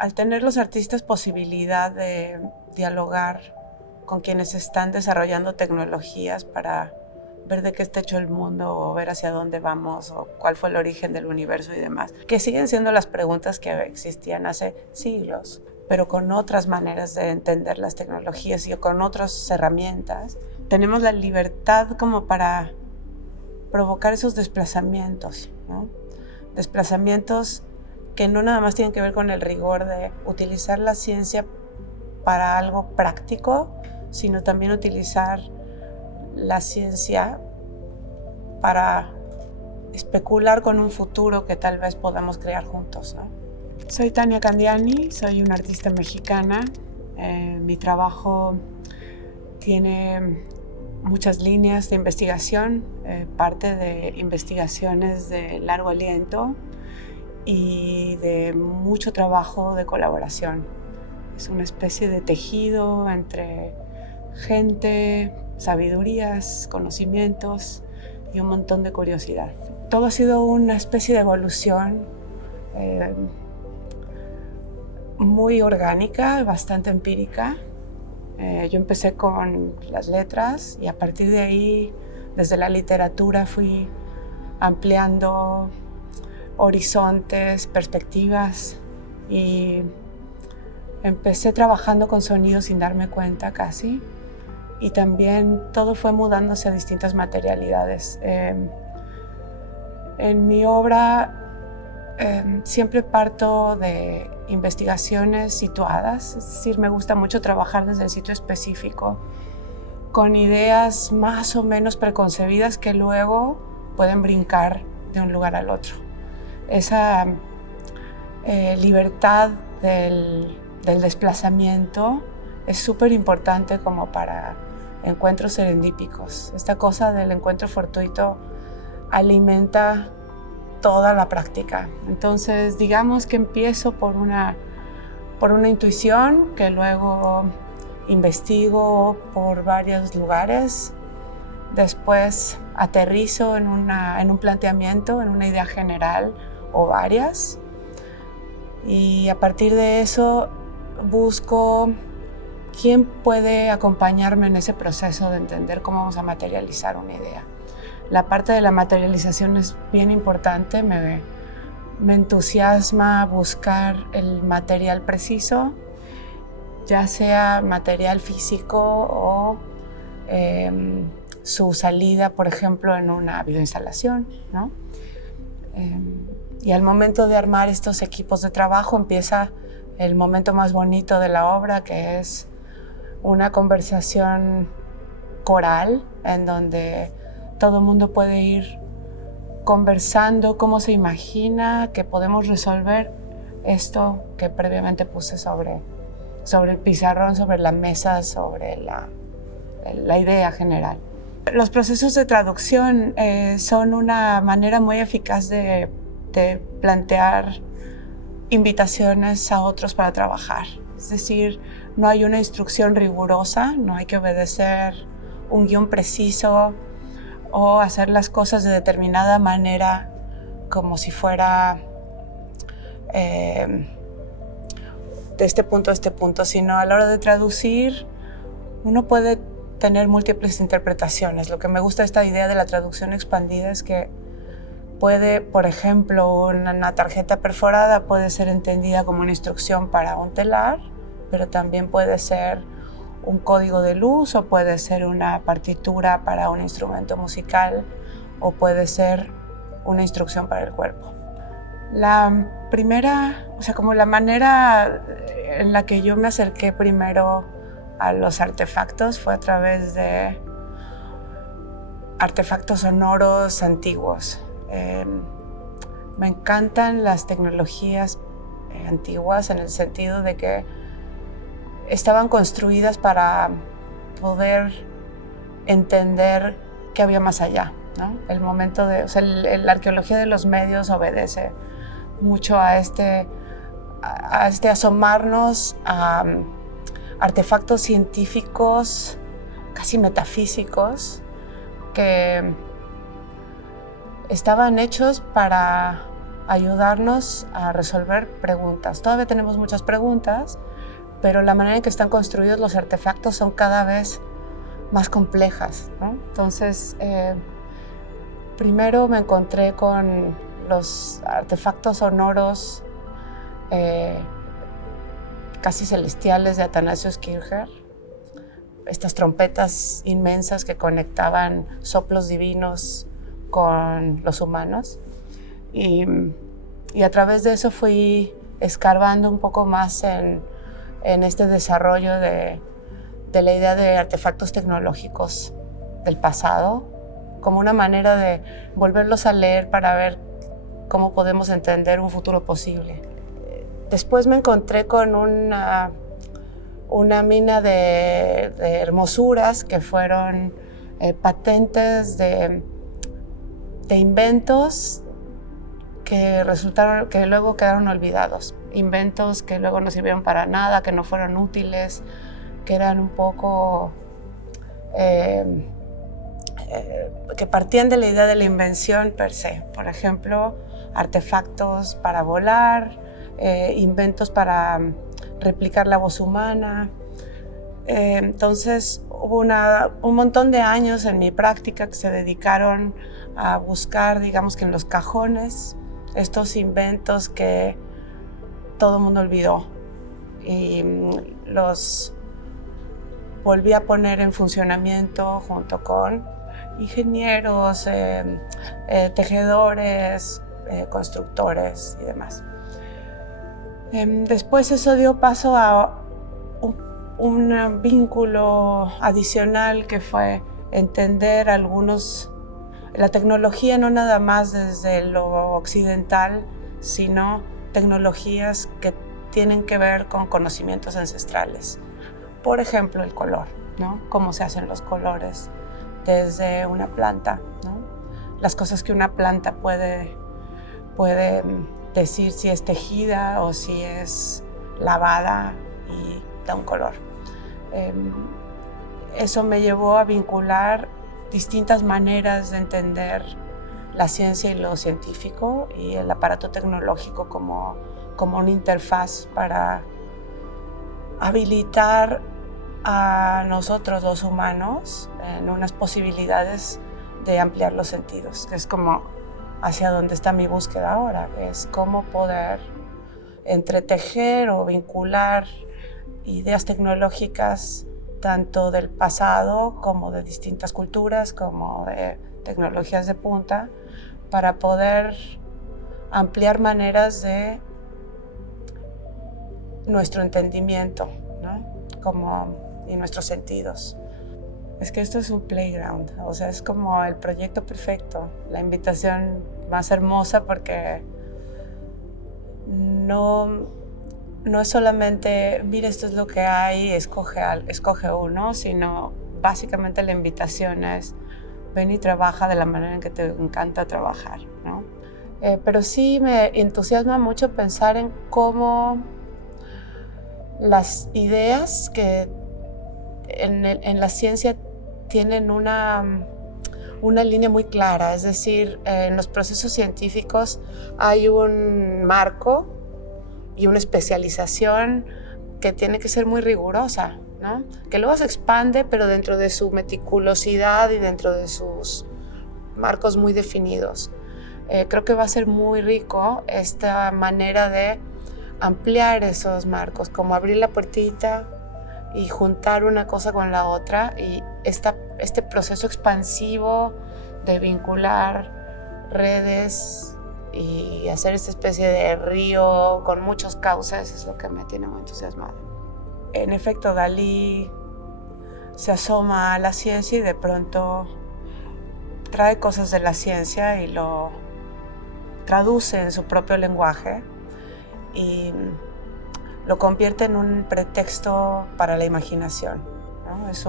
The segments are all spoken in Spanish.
al tener los artistas posibilidad de dialogar con quienes están desarrollando tecnologías para ver de qué está hecho el mundo o ver hacia dónde vamos o cuál fue el origen del universo y demás, que siguen siendo las preguntas que existían hace siglos, pero con otras maneras de entender las tecnologías y con otras herramientas, tenemos la libertad como para provocar esos desplazamientos, ¿no? Desplazamientos que no nada más tienen que ver con el rigor de utilizar la ciencia para algo práctico, sino también utilizar la ciencia para especular con un futuro que tal vez podamos crear juntos, ¿no? Soy Tania Candiani, soy una artista mexicana. Mi trabajo tiene muchas líneas de investigación, parte de investigaciones de largo aliento y de mucho trabajo de colaboración. Es una especie de tejido entre gente, sabidurías, conocimientos y un montón de curiosidad. Todo ha sido una especie de evolución muy orgánica, bastante empírica. Yo empecé con las letras y a partir de ahí, desde la literatura, fui ampliando horizontes, perspectivas y empecé trabajando con sonido sin darme cuenta casi. Y también todo fue mudándose a distintas materialidades. En mi obra siempre parto de investigaciones situadas, es decir, me gusta mucho trabajar desde el sitio específico, con ideas más o menos preconcebidas que luego pueden brincar de un lugar al otro. Esa libertad del desplazamiento es súper importante como para encuentros serendípicos. Esta cosa del encuentro fortuito alimenta toda la práctica. Entonces, digamos que empiezo por una intuición que luego investigo por varios lugares. Después aterrizo en un planteamiento, en una idea general o varias. Y a partir de eso busco quién puede acompañarme en ese proceso de entender cómo vamos a materializar una idea. La parte de la materialización es bien importante, me entusiasma buscar el material preciso, ya sea material físico o su salida, por ejemplo, en una videoinstalación, ¿no? Y al momento de armar estos equipos de trabajo empieza el momento más bonito de la obra, que es una conversación coral en donde todo el mundo puede ir conversando cómo se imagina que podemos resolver esto que previamente puse sobre el pizarrón, sobre la mesa, sobre la idea general. Los procesos de traducción son una manera muy eficaz de plantear invitaciones a otros para trabajar. Es decir, no hay una instrucción rigurosa, no hay que obedecer un guión preciso o hacer las cosas de determinada manera como si fuera de este punto a este punto, sino a la hora de traducir uno puede tener múltiples interpretaciones. Lo que me gusta de esta idea de la traducción expandida es que puede, por ejemplo, una tarjeta perforada puede ser entendida como una instrucción para un telar, pero también puede ser un código de luz o puede ser una partitura para un instrumento musical o puede ser una instrucción para el cuerpo. La primera, como la manera en la que yo me acerqué primero a los artefactos fue a través de artefactos sonoros antiguos. Me encantan las tecnologías antiguas en el sentido de que estaban construidas para poder entender qué había más allá, ¿no? El momento de, la arqueología de los medios obedece mucho a este asomarnos a artefactos científicos, casi metafísicos, que estaban hechos para ayudarnos a resolver preguntas. Todavía tenemos muchas preguntas, pero la manera en que están construidos los artefactos son cada vez más complejas, ¿no? Entonces, primero me encontré con los artefactos sonoros casi celestiales de Athanasius Kircher, estas trompetas inmensas que conectaban soplos divinos con los humanos. Y a través de eso fui escarbando un poco más en este desarrollo de la idea de artefactos tecnológicos del pasado, como una manera de volverlos a leer para ver cómo podemos entender un futuro posible. Después me encontré con una mina de hermosuras que fueron patentes de inventos que luego quedaron olvidados, inventos que luego no sirvieron para nada, que no fueron útiles, que eran un poco que partían de la idea de la invención per se. Por ejemplo, artefactos para volar, inventos para replicar la voz humana. Entonces hubo un montón de años en mi práctica que se dedicaron a buscar, digamos que en los cajones, estos inventos que todo el mundo olvidó, y los volví a poner en funcionamiento junto con ingenieros, tejedores, constructores y demás. Después eso dio paso a un vínculo adicional que fue entender la tecnología no nada más desde lo occidental, sino tecnologías que tienen que ver con conocimientos ancestrales. Por ejemplo, el color, ¿no? Cómo se hacen los colores desde una planta, ¿no? Las cosas que una planta puede decir si es tejida o si es lavada y da un color. Eso me llevó a vincular distintas maneras de entender la ciencia y lo científico y el aparato tecnológico como una interfaz para habilitar a nosotros los humanos en unas posibilidades de ampliar los sentidos. Es como hacia donde está mi búsqueda ahora, es cómo poder entretejer o vincular ideas tecnológicas tanto del pasado como de distintas culturas, como de tecnologías de punta, para poder ampliar maneras de nuestro entendimiento, ¿no? Y nuestros sentidos. Es que esto es un playground, o sea, es como el proyecto perfecto, la invitación más hermosa, porque no es solamente, mira, esto es lo que hay, escoge uno, sino básicamente la invitación es ven y trabaja de la manera en que te encanta trabajar, ¿no? Pero sí me entusiasma mucho pensar en cómo las ideas que en la ciencia tienen una línea muy clara, es decir, en los procesos científicos hay un marco y una especialización que tiene que ser muy rigurosa, ¿no? Que luego se expande, pero dentro de su meticulosidad y dentro de sus marcos muy definidos. Creo que va a ser muy rico esta manera de ampliar esos marcos, como abrir la puertita y juntar una cosa con la otra, y este proceso expansivo de vincular redes y hacer esta especie de río con muchos cauces es lo que me tiene muy entusiasmada. En efecto, Dalí se asoma a la ciencia y de pronto trae cosas de la ciencia y lo traduce en su propio lenguaje y lo convierte en un pretexto para la imaginación, ¿no? Es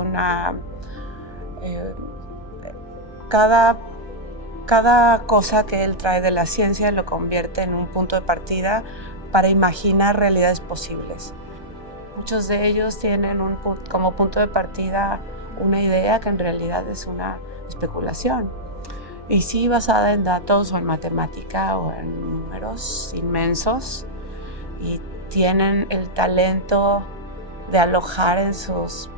cada cosa que él trae de la ciencia lo convierte en un punto de partida para imaginar realidades posibles. Muchos de ellos tienen como punto de partida una idea que en realidad es una especulación. y sí basada en datos o en matemática o en números inmensos, y tienen el talento de alojar en sus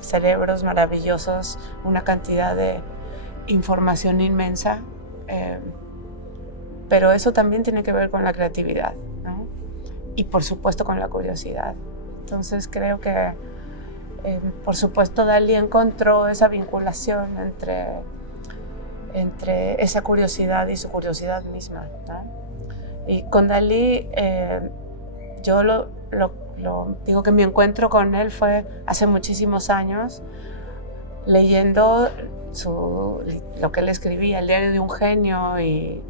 cerebros maravillosos una cantidad de información inmensa, pero eso también tiene que ver con la creatividad, ¿no? Y por supuesto con la curiosidad. Entonces creo que por supuesto Dalí encontró esa vinculación entre esa curiosidad y su curiosidad misma, ¿no? Y con Dalí yo digo que mi encuentro con él fue hace muchísimos años, leyendo lo que él escribía, el diario de un genio y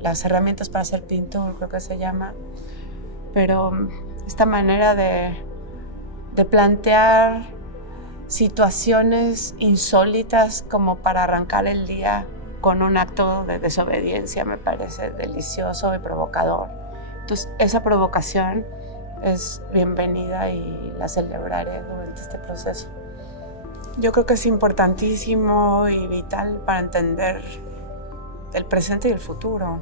las herramientas para ser pintor, creo que se llama. Pero esta manera de plantear situaciones insólitas como para arrancar el día con un acto de desobediencia me parece delicioso y provocador. Entonces, esa provocación es bienvenida y la celebraré durante este proceso. Yo creo que es importantísimo y vital para entender el presente y el futuro,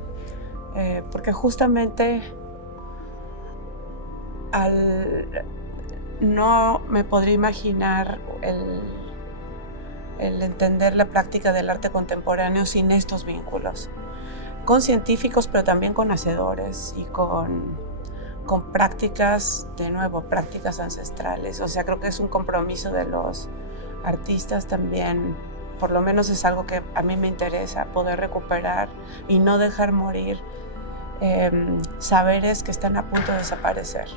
porque justamente no me podría imaginar el entender la práctica del arte contemporáneo sin estos vínculos, con científicos, pero también con hacedores y con prácticas, de nuevo, prácticas ancestrales. O sea, creo que es un compromiso de los artistas también, por lo menos es algo que a mí me interesa, poder recuperar y no dejar morir saberes que están a punto de desaparecer.